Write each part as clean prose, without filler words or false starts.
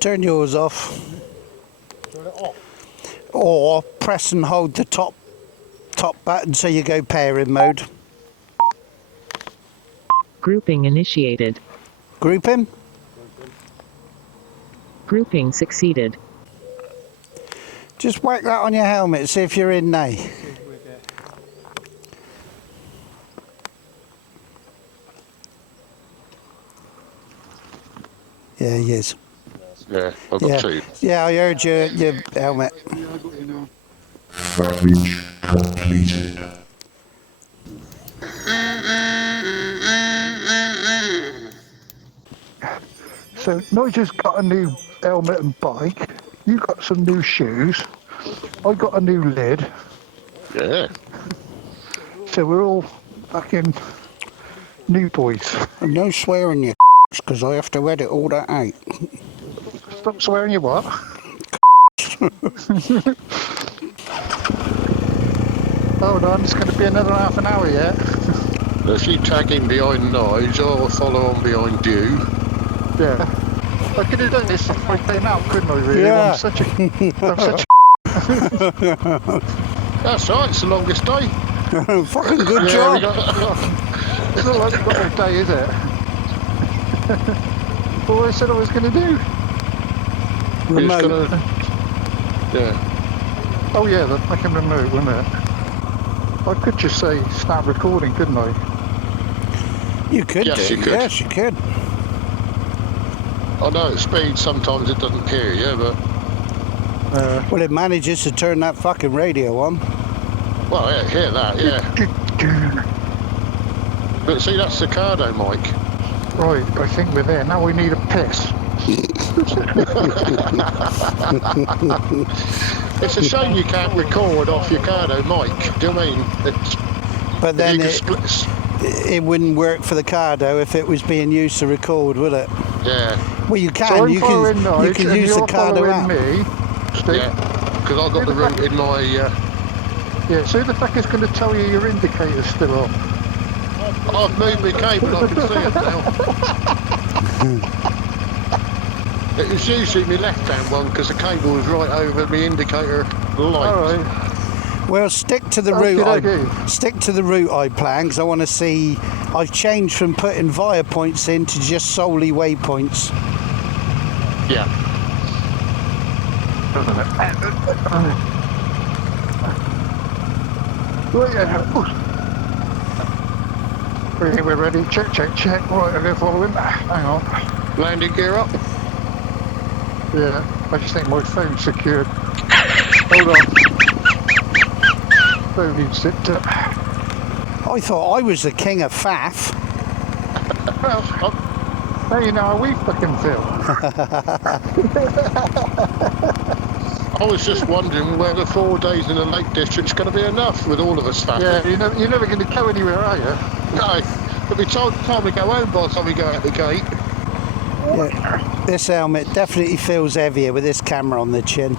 Turn yours off. Turn it off. Or press and hold the top button so you go pairing mode. Grouping initiated. Grouping? Grouping succeeded. Just whack that on your helmet, see if you're in now. Yeah, he is. Yeah, I've got two. Yeah, I heard your helmet. Yeah, I got you now. Package completed. So Nigel's got a new helmet and bike. You got some new shoes. I got a new lid. Yeah. So we're all fucking new boys. And no swearing, you because I have to edit all that out. Stop swearing, you what? Hold on, it's going to be another half an hour yet. If you tag in behind Nigel, I'll follow on behind you. Yeah. I could have done this if I came out, couldn't I, really? Yeah. I'm such a That's right, it's the longest day. Fucking good Yeah, job. It's not like we've got all day, is it? What I said I was going to do. Remote. Yeah. Oh yeah, the fucking remote, wasn't it? I could just say start recording, couldn't I? You could Yes, do. you could. Yes, you could. I know at speed sometimes it doesn't hear you, but... Well, it manages to turn that fucking radio on. Well, yeah, hear that, yeah. But see, that's the Cardo mic. Right, I think we're there. Now we need a piss. It's a shame you can't record off your Cardo mic, do you know what I mean? It's, But then you can split, it wouldn't work for the Cardo if it was being used to record, would it? yeah, Well, you can. So I'm you following can Nige and use the you're Cardo following app. me. Steve. yeah. Because I've got the route in my... Yeah, so who the fuck is going to tell you your indicator's still on? I've moved my cable, I can see it now. It was usually my left-hand one because the cable was right over my indicator light. Alright. Well, stick to the Okay, route. okay. Stick to the route I plan because I want to see. I've changed from putting via points in to just solely waypoints. Yeah. We're ready. Check. Right, I'm going to follow him. Hang on. Landing gear up. Yeah, I just think my phone's secured. Hold on. Phone needs it. I thought I was the king of faff. Well, now you know how we fucking feel. I was just wondering whether 4 days in the Lake District's going to be enough with all of us faffing. Yeah, you're never going to go anywhere, are you? No, but by the time we go home, by the time we go out the gate. Yeah. This helmet definitely feels heavier with this camera on the chin.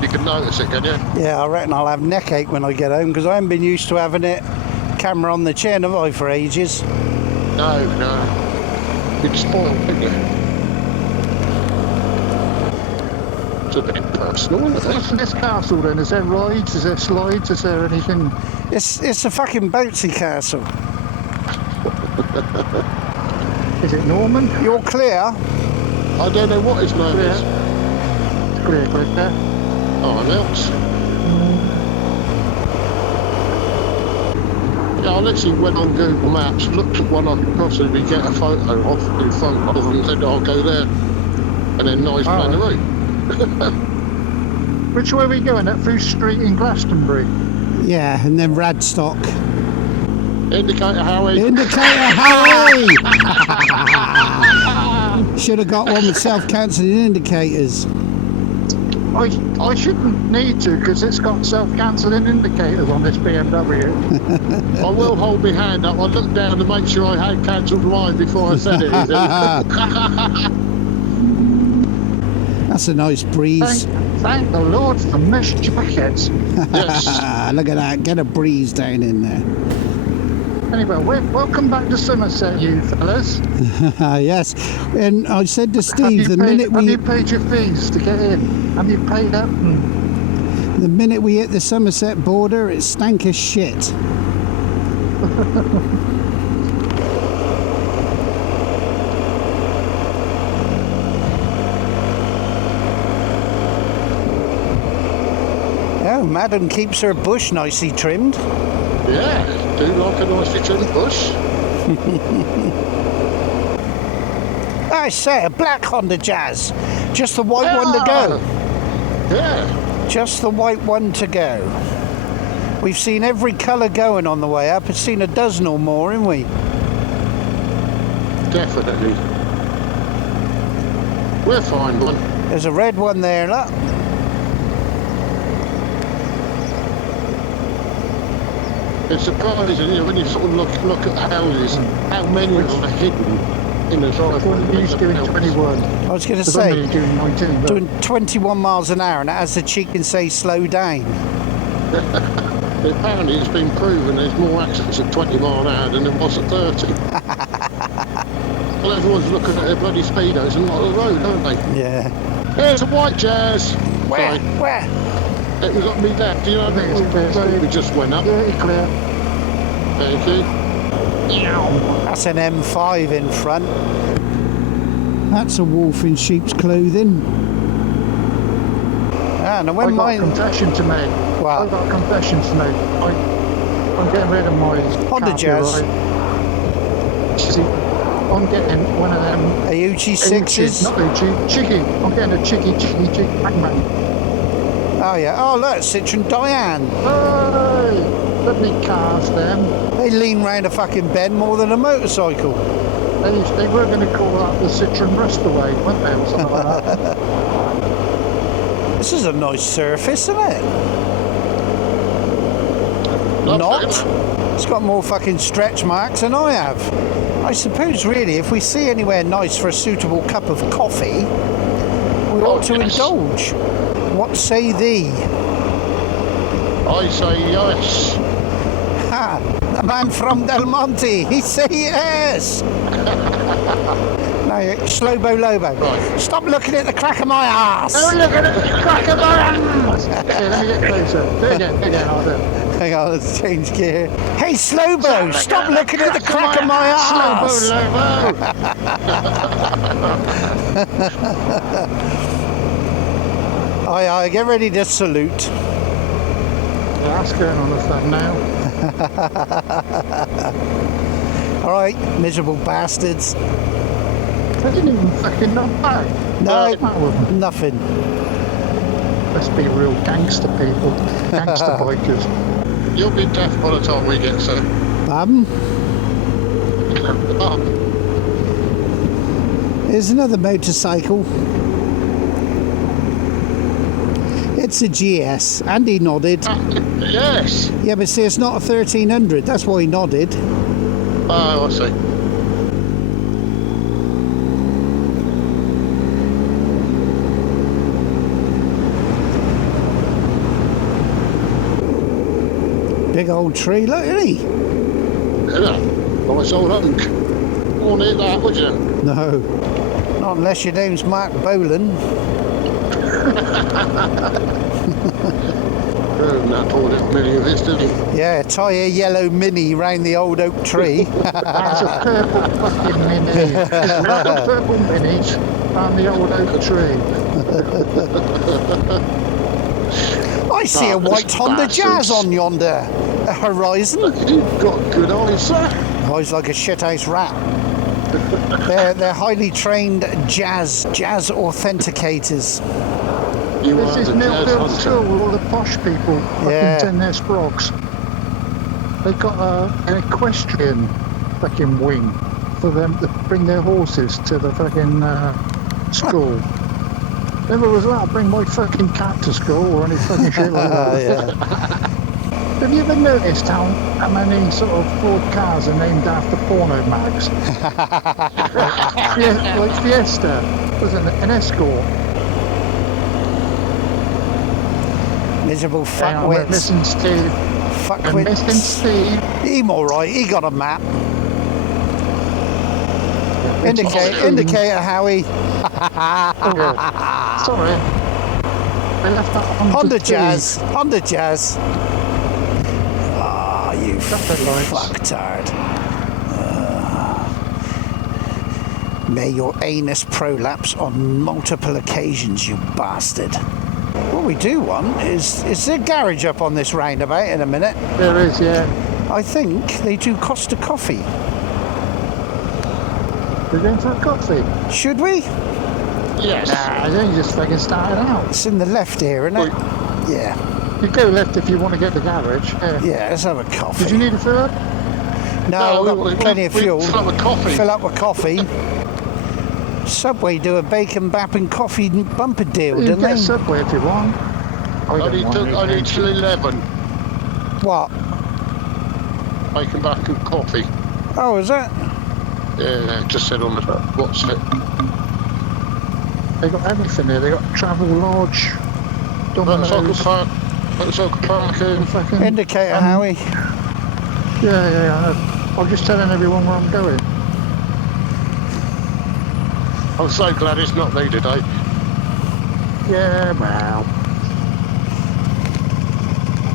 You can notice it, can you? Yeah, I reckon I'll have neck ache when I get home because I haven't been used to having it camera on the chin, have I, for ages? No. You'd spoil, wouldn't you? It's a bit personal, isn't it? What's in this castle then? Is there rides? Is there slides? Is there anything? It's a fucking bouncy castle. Is it Norman? You're clear. I don't know what his name is. Clear, there. Oh, I'm out. Yeah, I literally went on Google Maps, looked at one I could possibly get a photo of, and said I'll go there. And then Nice planned the route. Which way are we going? At Fruit Street in Glastonbury? Yeah, and then Radstock. Indicator Howie. Indicator Howie! Should have got one with self-cancelling indicators. I shouldn't need to because it's got self-cancelling indicators on this BMW. I will hold my hand up. I looked down to make sure I had cancelled mine before I said it. That's a nice breeze. Thank the Lord for mesh jackets. Yes. Look at that. Get a breeze down in there. Anyway, welcome back to Somerset, you fellas. Yes, and I said to Steve, Have you paid your fees to get in? Have you paid up? The minute we hit the Somerset border, it stank as shit. Oh, Madam keeps her bush nicely trimmed. Yeah, do like a nicely trimmed bush. I say, a black Honda Jazz. Just the white one to go. Yeah. Just the white one to go. We've seen every colour going on the way up. We've seen a dozen or more, haven't we? Definitely. We'll find one. There's a red one there, look. It's surprising, you know, when you sort of look at the houses, how many of them are hidden in the driveway. What are you doing 21? I was going to Because I'm say, only doing 19. But doing 21 miles an hour, and it has the cheek and say slow down. Apparently it's been proven there's more accidents at 20 mile an hour than there was at 30. Well, everyone's looking at their bloody speedos and not the road, aren't they? Yeah. There's a white Jazz. Where? Sorry. Where? It was on me left. Do you know I think it's clear, the road Steve. we just went up? yeah, you're clear. Thank you. That's an M5 in front. That's a wolf in sheep's clothing. Ah, and when I've got a mine... confession to make. What? I've got a confession to make. I'm getting rid of my Honda Jazz. copyright. See, I'm getting one of them. Ayuchi 6s. Not Uchi, Chicky. I'm getting a Chicky Pac-Man. Oh, yeah. Oh, look, Citroen Diane. Hey! Lovely cars, them. They lean round a fucking bend more than a motorcycle. They were going to call that the Citroen Rustaway, weren't they? Or something like that. This is a nice surface, isn't it? Lovely, Not. isn't it? It's got more fucking stretch marks than I have. I suppose, really, if we see anywhere nice for a suitable cup of coffee, we ought to yes. indulge. What say thee? I say yes. Ha! The man from Del Monte, he say yes! No, Slobo Lobo. Right. Stop looking at the crack of my ass! Oh, look at the crack of my ass! Here, let me get closer. There again, I'll do it. Hang on, let's change gear. Hey, Slobo, stop looking at the crack of my ass! Aye, aye, get ready to salute. That's going on with that now. All right, miserable bastards. They didn't even fucking knock back. No, What's the matter with them? nothing. Let's be real gangster people. Gangster bikers. You'll be deaf by the time we get there. Here's another motorcycle. It's a GS. Andy nodded. Yes. Yeah, but see, it's not a 1300. That's why he nodded. Oh, I see. Big old tree, look, isn't he? Yeah. Nice old hunk. Won't hit that, would you? No. Not unless your name's Mark Bolan. That poor little mini of his, didn't he? Yeah, tie a yellow mini round the old oak tree. That's a purple fucking mini. There's a lot of purple minis on the old oak tree. I see a white Honda Jazz on yonder horizon. You've got good eyes, sir. Eyes like a shithouse rat. They're highly trained jazz authenticators. You This are is the Mill jazz Bill hunter. School with all the posh people fucking Yeah. in their sprogs. They've got an equestrian fucking wing for them to bring their horses to the fucking school. Never was allowed to bring my fucking cat to school or any fucking shit like that. Yeah. Have you ever noticed how many sort of Ford cars are named after porno mags? Like Fiesta was an Escort. Miserable Hang on, fuckwits. listen, Steve. fuck And missing Steve. Him alright, he got a map. It's Indicator, Howie. Oh, yeah. Sorry. I left that on On to the jazz. On the jazz. Ah, you Traffic lights. fucktard. May your anus prolapse on multiple occasions, you bastard. What we do want is there a garage up on this roundabout in a minute? There is, yeah. I think they do Costa Coffee. We're going for a coffee. Should we? Yes. Nah, I only just fucking started out. It's in the left here, isn't it? Yeah. You go left if you want to get the garage. Yeah. Yeah, let's have a coffee. Did you need a fill up? No, we've got plenty of fuel. Fill up with coffee. Fill up with coffee. Subway do a bacon bap and coffee bumper deal, You didn't can get a they? Subway if you want. I need till 11. What? Bacon back and coffee. Oh, is that? Yeah, just said on the what's it? They got everything there. They got Travel Lodge, Motorcycle Domino's, park. Motorcycle parking. fucking... Indicator, Howie. Yeah. I'm just telling everyone where I'm going. I'm so glad it's not me today. Yeah, well...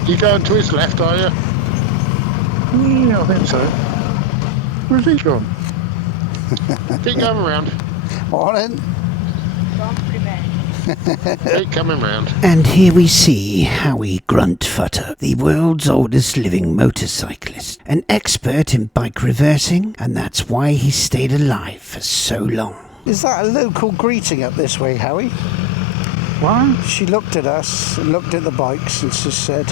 You going to his left, are you? Yeah, I think so. Where's he gone? Keep going round. Morning. Keep coming round. And here we see Howie Gruntfutter, the world's oldest living motorcyclist, an expert in bike reversing, and that's why he stayed alive for so long. Is that a local greeting up this way, Howie? What? She looked at us and looked at the bikes and just said,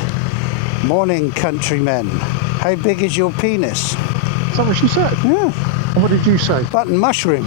"Morning, countrymen. How big is your penis?" Is that what she said? Yeah. And what did you say? Button mushroom.